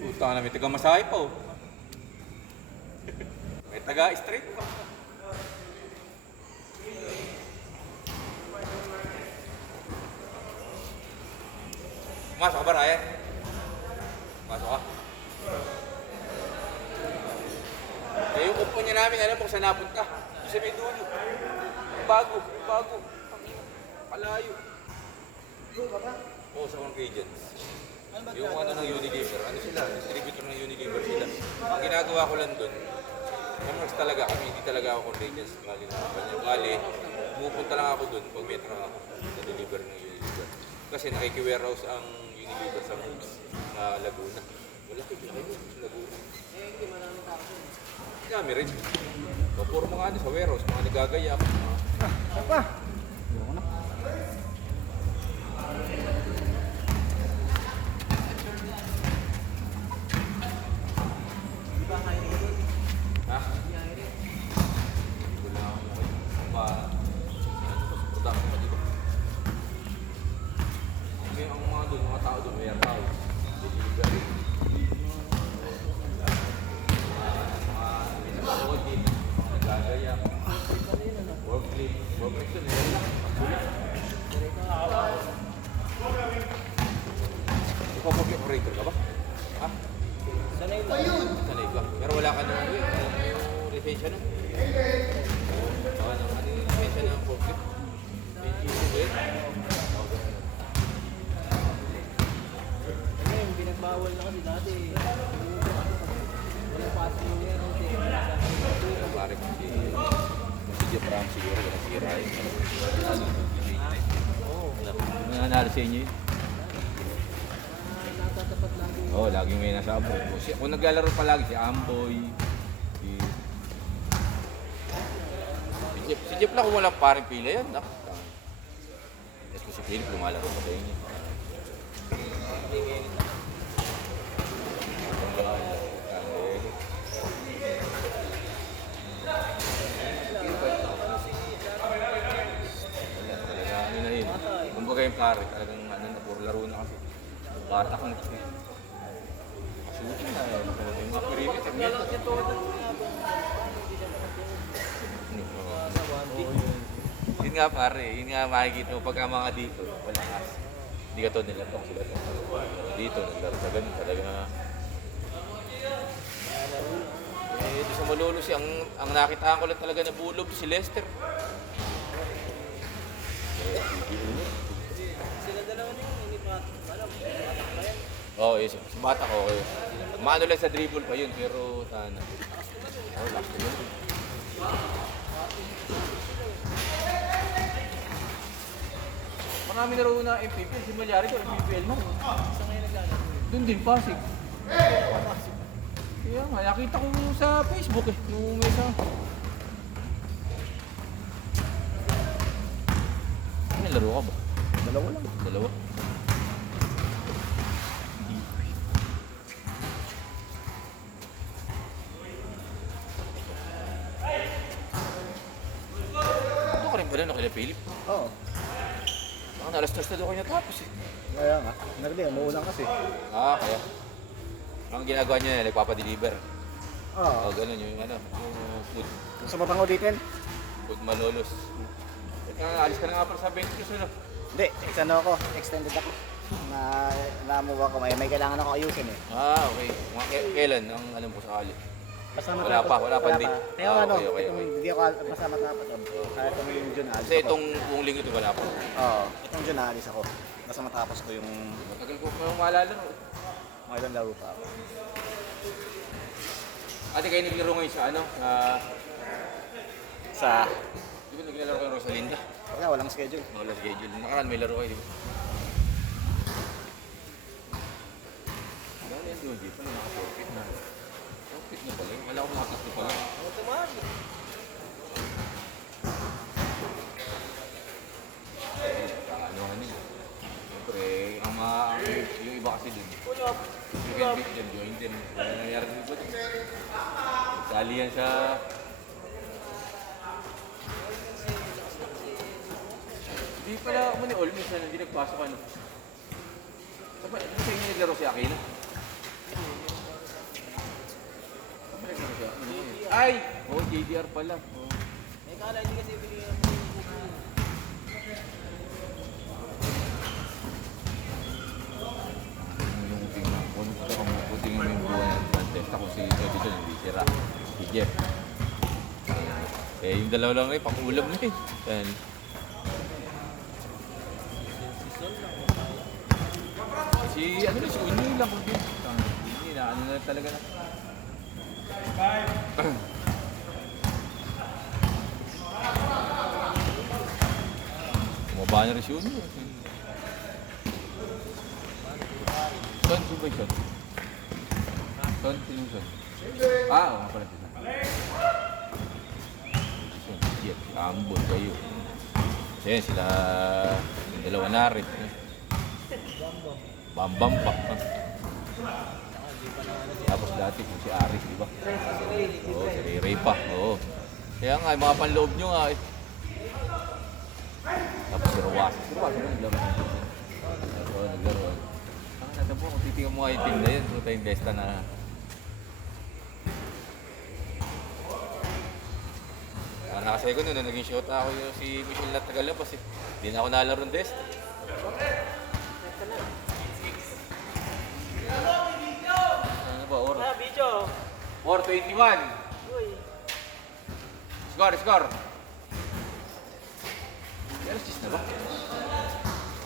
Puta na, may taga-masahe pa oh. May taga-straight pa. Masok ka ba, Ryan? Masok ka? Eh, yung kumpanya namin, alam mo kung saan napunta? Sa may dulo. Yung bago. Kalayo. Oo, sa mga agents. Yung ano ng Unilever, ano sila? Distributor ng Unilever sila. Ang ginagawa ko lang doon, commerce talaga kami, hindi talaga ako convenience galing ng kumpanya. Bali, pumupunta lang ako doon pag may truck na deliver ng Unilever. Kasi nakiki-warehouse ang Unilever sa Moods na Laguna. Wala kayo sa Laguna. Eh, hindi maraming tao doon. Kami rin. So, puro mga ano sa warehouse, mga nagagayak. Apa? Di ba hiring doon? Ha? Hindi hiring. Wala akong okay. Pa, ano pa sa production pa dito. Kaya ang mga doon, mga tao doon, warehouse, delivery. Mga audit, mga nagagayak. Workplace yun, yun lang. Ipapag operator ka ba? Ha? Sanay lang. Sanay ka. Pero wala ka nung yung lisensya na? Ano yung lisensya ng forklift? May ba yun? Ngayon, pinagbawal na kasi dati. Walang pasok yung yan. Pero pare kasi si Jeff Ram siguro wala sira yun. Oo. Nananalo sa inyo yun? Natatapat lagi. Oo, laging may nasa abroad. Kung naglalaro palagi si Amboy, si Jeff lang kung walang parang pila yan. Yes, si Philip lumalaro pa sa inyo. Kumbaga yung pare, talagang ano na, puro laro na kasi. Bata ko na kasi. Shooting na yun. Yung mga perimeter. Yun nga pare, yun nga makikita mo pagka mga dito, walang as. Hindi ka to nila to, sila to. Dito, naglaro sa ganun talaga. Eh, ito sa Malolos, ang nakitaan ko lang talaga na bulob, si Lester. Sila dalawa na yun. Hindi pa. Alam, patak pa yan. Oo, yes. Sa bata ko, okay. Maano lang sa dribble pa yun, pero sana. Oh, last yun. Marami na rin na MPP. Si Malyari ko, MPPL mo. Sa ngayon naglalaro. Doon din, Pasig. Kaya nga, nakita ko sa Facebook eh. Nung may isang... May laro ka ba? Dalawa lang. Dalawa? Ano ka rin pala no kila Philip? Oo. Baka na alas 2 na doon kayo natapos eh. Kaya nga. Nagdi, umuulan kasi. Ah, kaya. Ang ginagawa niya, nagpapadeliver. Oo. O, ganun yung ano, yung food. Gusto mo pang ulitin? Food Malolos. Alis ka na nga para sa 20 kasi ano. Hindi, ano ako, extended ako. Naamuha ko, may kailangan ako ayusin eh. Ah, okay. Mga kailan ang alam ko sakali? Basta Wala pa, wala pa din. Kaya Ah, ano, okay, okay, itong, okay. hindi ako basta matapos doon. Kaya itong yung June alis Kasi ako. itong buong linggo ito wala pa. Oo, itong June alis ako. Basta matapos ko yung Matagal ko pa yung maalala. No? mga ilang laro pa ako. Ate, kayo naglaro ngayon sa ano? Sa, Di ba naglalaro kayo Rosalinda? wala, walang schedule. Wala schedule. Nakaraan may laro kayo, di ba? Wala yan doon, di pa. Naka-forfeit na. Forfeit na pala. Wala akong nakatatlo pala. Ako tamad. Ano nila. Siyempre, yung iba kasi dun. Wala. You can beat them, join them. Wala nangyari din ba? Sali yan sa... Hindi, Hindi pala ako ni Olmis na hindi nagpasok ano. Saba, hindi sa inyo naglaro si Aquila? Saba naglaro siya? Ano yun? Ay! Oh, JDR pala. Oh. Eh, kala hindi kasi binigyan ng pupunan. Yung tingnan ko, gusto ko maputingin mo yung buwan ng test ako si Edison, hindi sira. Si Jeff. Eh, yung dalawa lang rin, pang-ulam na eh. Yan. Si, ano na, si Unyo lang kung din. Hindi na, ano na talaga na. Bumaba na rin si Unyo. Son, sino ba yung Son? Son, sino yung Son? Ah, oo nga pala si Son. Son, Jeff, si Ambon kayo. Ayan, sila, yung dalawa na rin. Bambam pa. Tapos dati si Aris, di ba? Oo, si Ray Ray pa. Oo. Kaya nga, yung mga panloob nyo nga eh. Tapos si Ruwas. Si Ruwas, ano naglaro? Oo, naglaro. Ang nata po, kung titingnan mo nga yung team na yun, so tayong Desta na... Nakasaya ko nun, naging shot ako yung si Michelle na Tagalabas eh. Hindi na ako nalaro ng Desta. Ano ba, or? Ah, video. Or 21. Uy. Score, score. Alas 10 na ba?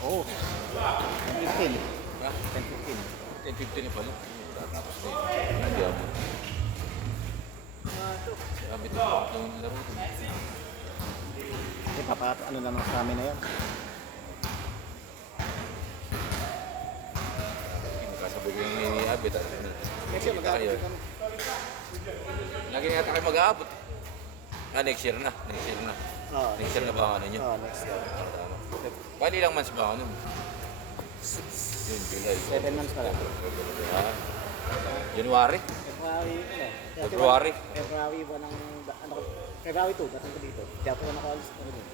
Oo. 10-15. Ha? 10-15. 10-15 na pala. Tapos na yun. Hindi ako. Sabi ito, yung laro ito. Eh, ano naman sa amin na yan. Magkasabay ko yung iniabit. Kasi mag-aabot kami. Lagi na yata kayo mag-aabot. Ah, next year na. Next year na. Oo, Next year na ba ang ano nyo? Oo, next year. Bali lang months ba ako nun? Yun, July. 7 months pa lang. Ah, January? February, ano? February? February 1 ng, ano ko, February 2, dating ko dito. Kaya po na nakalis, ano dun.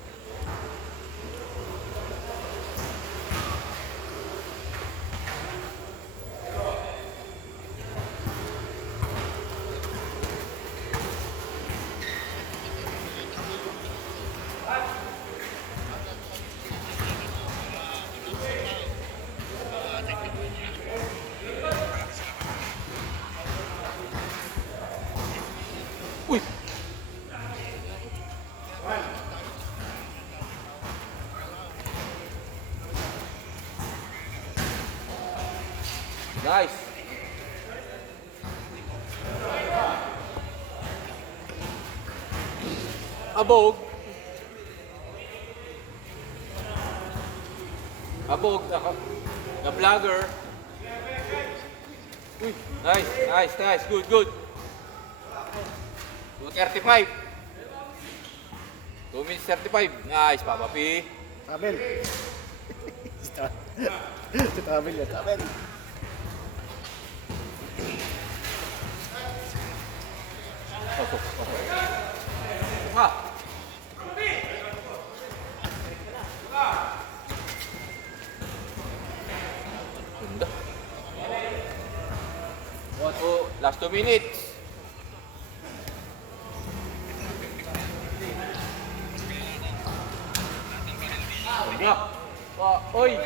Uy! Nice! Abog! Abog, ako. The vlogger. Uy, nice, nice, nice. Good, good. 2:35. 2 minutes 35. Nice, Papa P. Tabel. Si Tabel yun. Tabel. Pasok, pasok. Ha! Ganda. Oh, last 2 minutes. Ganda. Oy!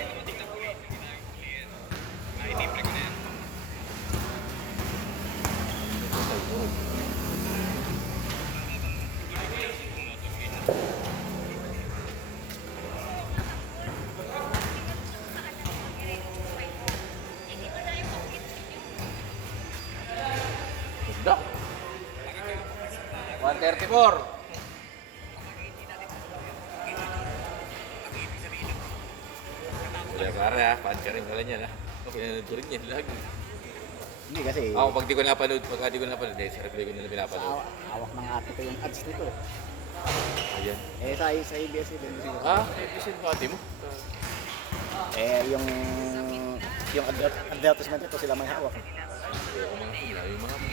Ganda. 134. Wala pare ha, pancha rin pala niyan ha. Pinanood ko rin yan lagi. Hindi kasi, Ako pag di ko napanood, pagka di ko napanood, sa replay ko nila pinapanood. hawak ng ate ko yung ads nito. Ayan. Eh, sa ABS din siguro. Ah, episode pati mo. Eh, yung advertisement ito, sila may hawak. Yung mga pula, yung mga mo.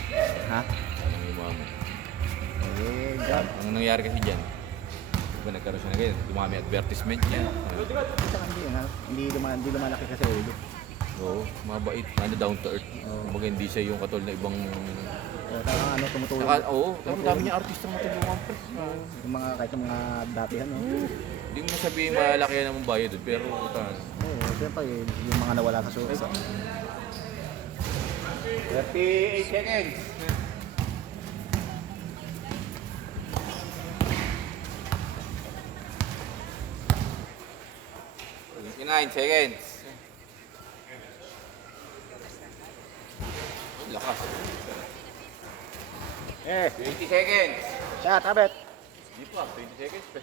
Ha? Yung mga mo. Eh, God. Ang nangyari kasi dyan, Diba nagkaroon siya na ganyan, dumami advertisement niya. Saka hindi lumalaki kasi ulo. Oo, mabait, down to earth. Kumbaga hindi siya yung katol na ibang... Talagang tumutulong. Oo, dami niya artista matulungan pre. Yung mga, kahit yung mga datihan, no? Hindi mo sabihin malaki yan ang bayad doon, pero Oo, siyempre, yung mga nawala sa sulit. 38 seconds. Nine seconds. Lakas. 20 seconds. Shot, habit. Hindi pa, 20 seconds pa.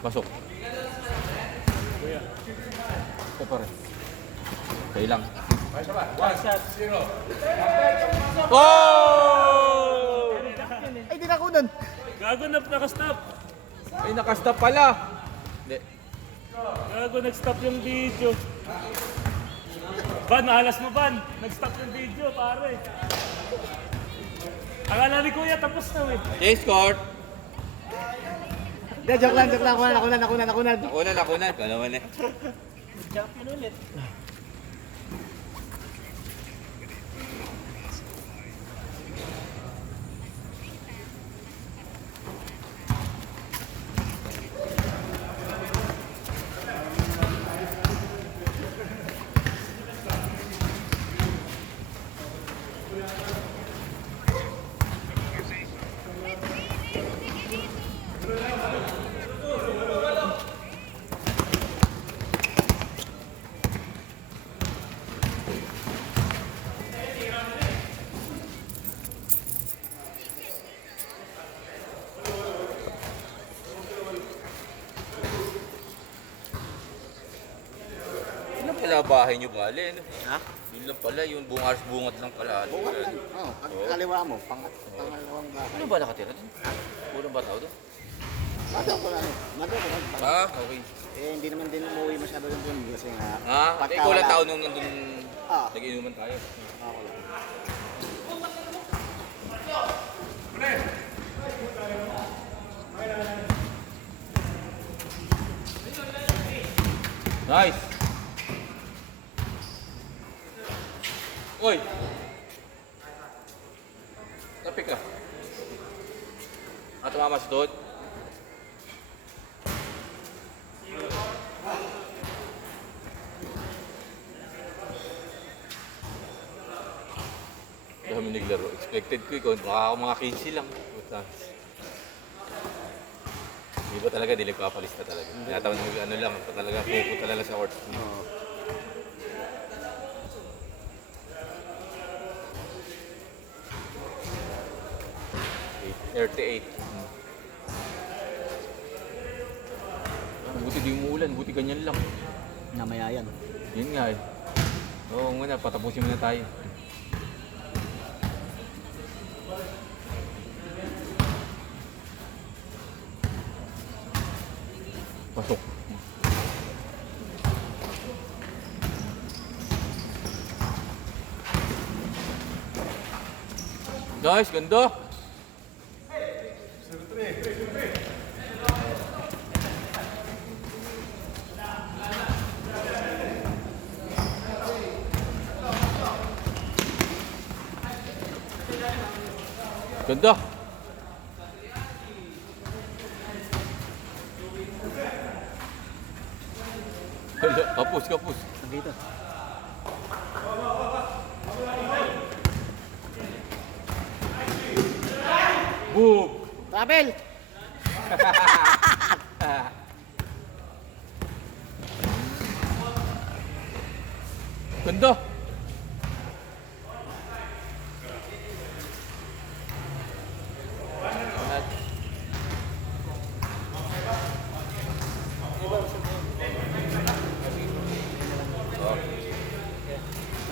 Pasok. Ito pa rin. Kaya lang. Oh! Ay, di na kunan. Gago na nakastop. Ay, nakastop pala. Hindi. Gago nag-stop yung video. Ban, mahalas mo ban. Nag-stop yung video, pare. Akala ni Kuya tapos na eh. Chase court. Hindi, joke lang. Nakunan. Nakunan. Ikaw naman eh. Champion ulit. Ano pala bahay niyo bale? Ano? Ha? Yun lang pala, yung bungat lang pala. Bungat lang. Oo, kaliwa mo, pangalawang bahay. Ano ba nakatira doon? Puro ba tao doon? Madam ko na ano. Ah, okay. Eh, hindi naman din umuwi masyado doon kasi nga. Ikaw lang tao nung nandun nag-inuman tayo. Ako lang. Nice! Uy! Tapik ka. Tumama sa doon. Dami naglaro. Expected ko ikaw, baka ako mga 15 lang. Di ba talaga, di nagpapalista talaga. Tinatawag na ano lang, talaga pupunta lang sa court. Oo. Okay. 38. Buti di umuulan, buti ganyan lang. Namaya yan. Yun nga eh. Oo muna, patapusin muna tayo. Pasok. Guys, ganda. Ganda. Hala, kapus. Dito. Boom! Travel! Ganda.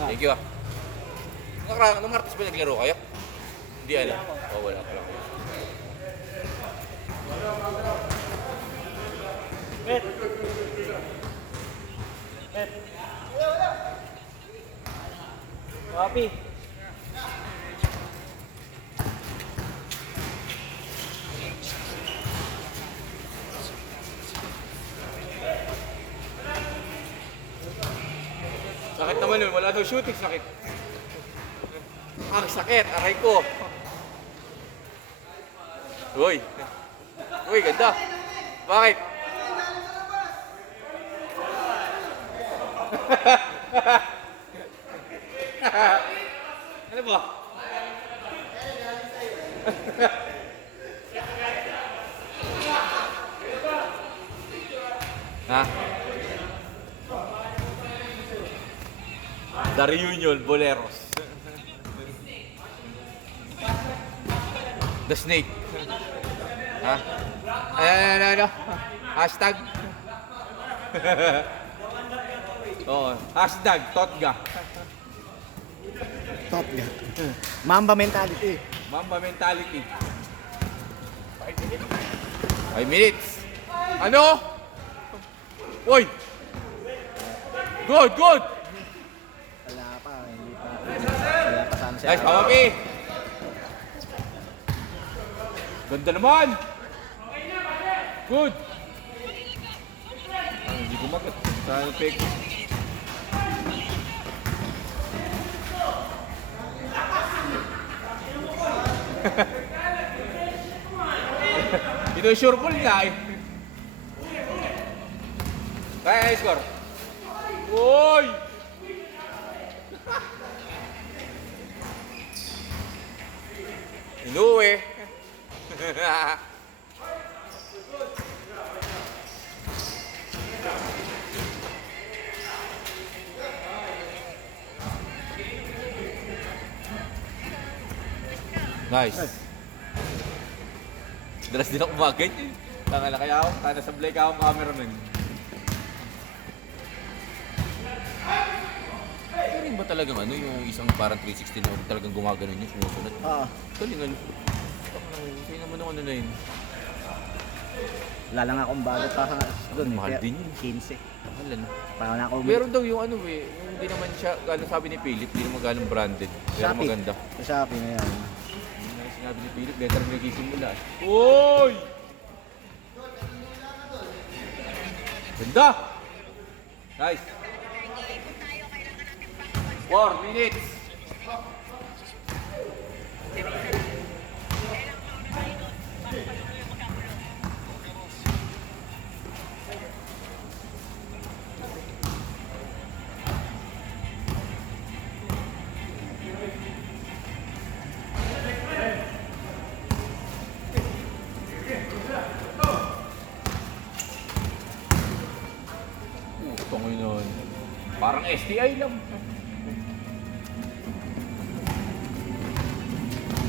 Thank you ah. Nung Martes ba naglaro kayo? Hindi ano? Oo, wala pala kayo. Bet. Bet. Papi. Sakit naman yun, wala daw shooting, sakit. Ang sakit, aray ko. Uy. Uy, ganda. Bakit? Ano ba? Ha? The Reunion Boleros. The Snake. Ha? Ano? Hashtag. Oo. Hashtag Totga. Totga. Mamba mentality. Mamba mentality. 5 minutes. Ano? Uy! Good, good! Wala pa, hindi pa. Wala pa sana siya. Nice, Papi! Ganda naman! Good! Hindi kumagat. Saan pick? Ito yung sure call niya eh. Kaya score. Uy! Inuwi. Nice. Dalas din ako kumagay. Tanga na kaya ako. Tanga sa Blake ako cameraman. Galing ba talagang ano yung isang parang 360 na talagang gumagano yun, sumusunod? Oo. Galingan. Kaya naman ako ano na yun. Wala lang akong bago pa doon. Mahal din yun. 15. Mahal ano. Parang na ako. Meron daw yung ano eh, yung hindi naman siya, ano sabi ni Philip, hindi naman ganong branded. Pero Shopee. maganda. Sa Shopee na yan. Yung nga sinabi ni Philip, better na nagsisimula. Uy! Ganda! Nice! 4 minutes! Ito ngayon. Parang STI lang.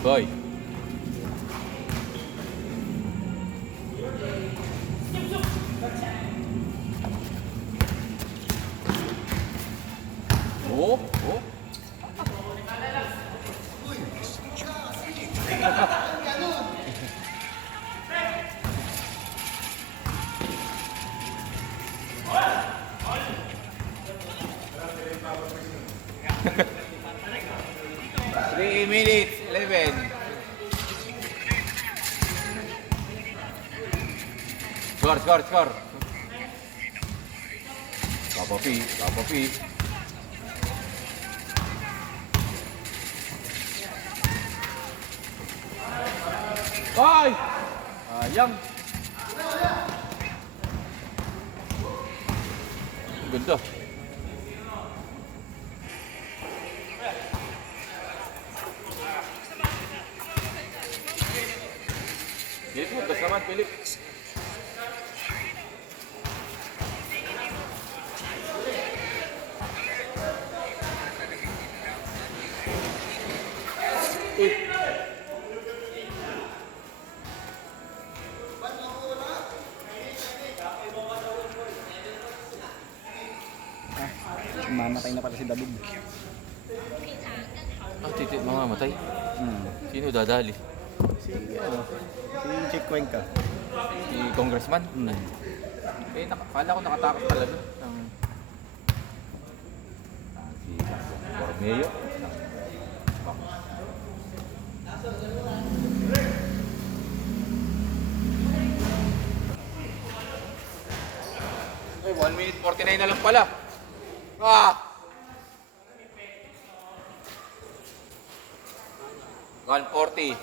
Boy. Oh, oh. Three minutes, 11. Score. Papa P. Ay! Ayang. Ganda. Philip, gas naman, Philip. Mamatay na pala si David. Mamamatay. Sino dadali? Si Chick Cuenca. Si Congressman? Eh, kala ko nakatakas talaga. Si Bormeo. 1 minute 49 na lang pala. Ah! 140.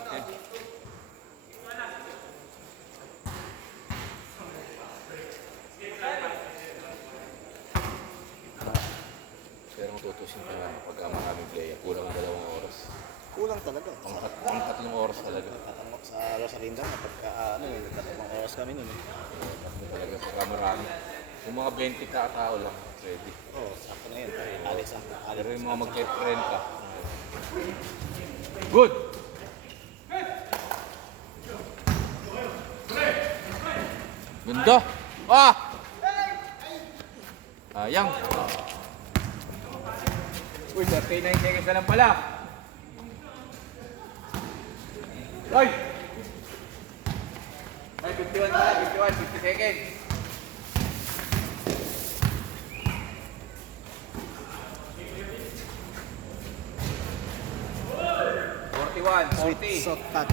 Pero matutusin ka nga pagka maraming player. Kulang ang 2 oras. Kulang talaga. Ang 3 oras talaga. Tatangok sa Rosalinda na pagka nagtatlong oras kami nun. Talaga pagka marami. Kung mga 20 tao lang, ready. Oo, sakto na yun. Alis ang Pero yung mga mag-friend ka. Good! Ganda! Ah! Sayang. Uy, 39 seconds na lang pala. Ay! Ay, 51 pala, 50 seconds. Sweet 40. soft touch.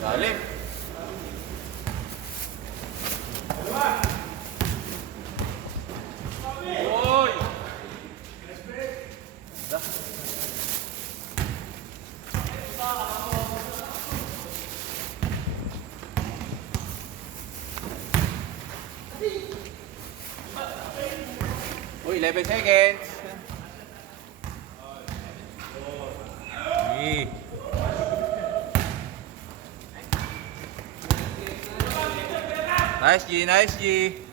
Galing. Oy! Uy, 11 seconds. Nice G, nice G.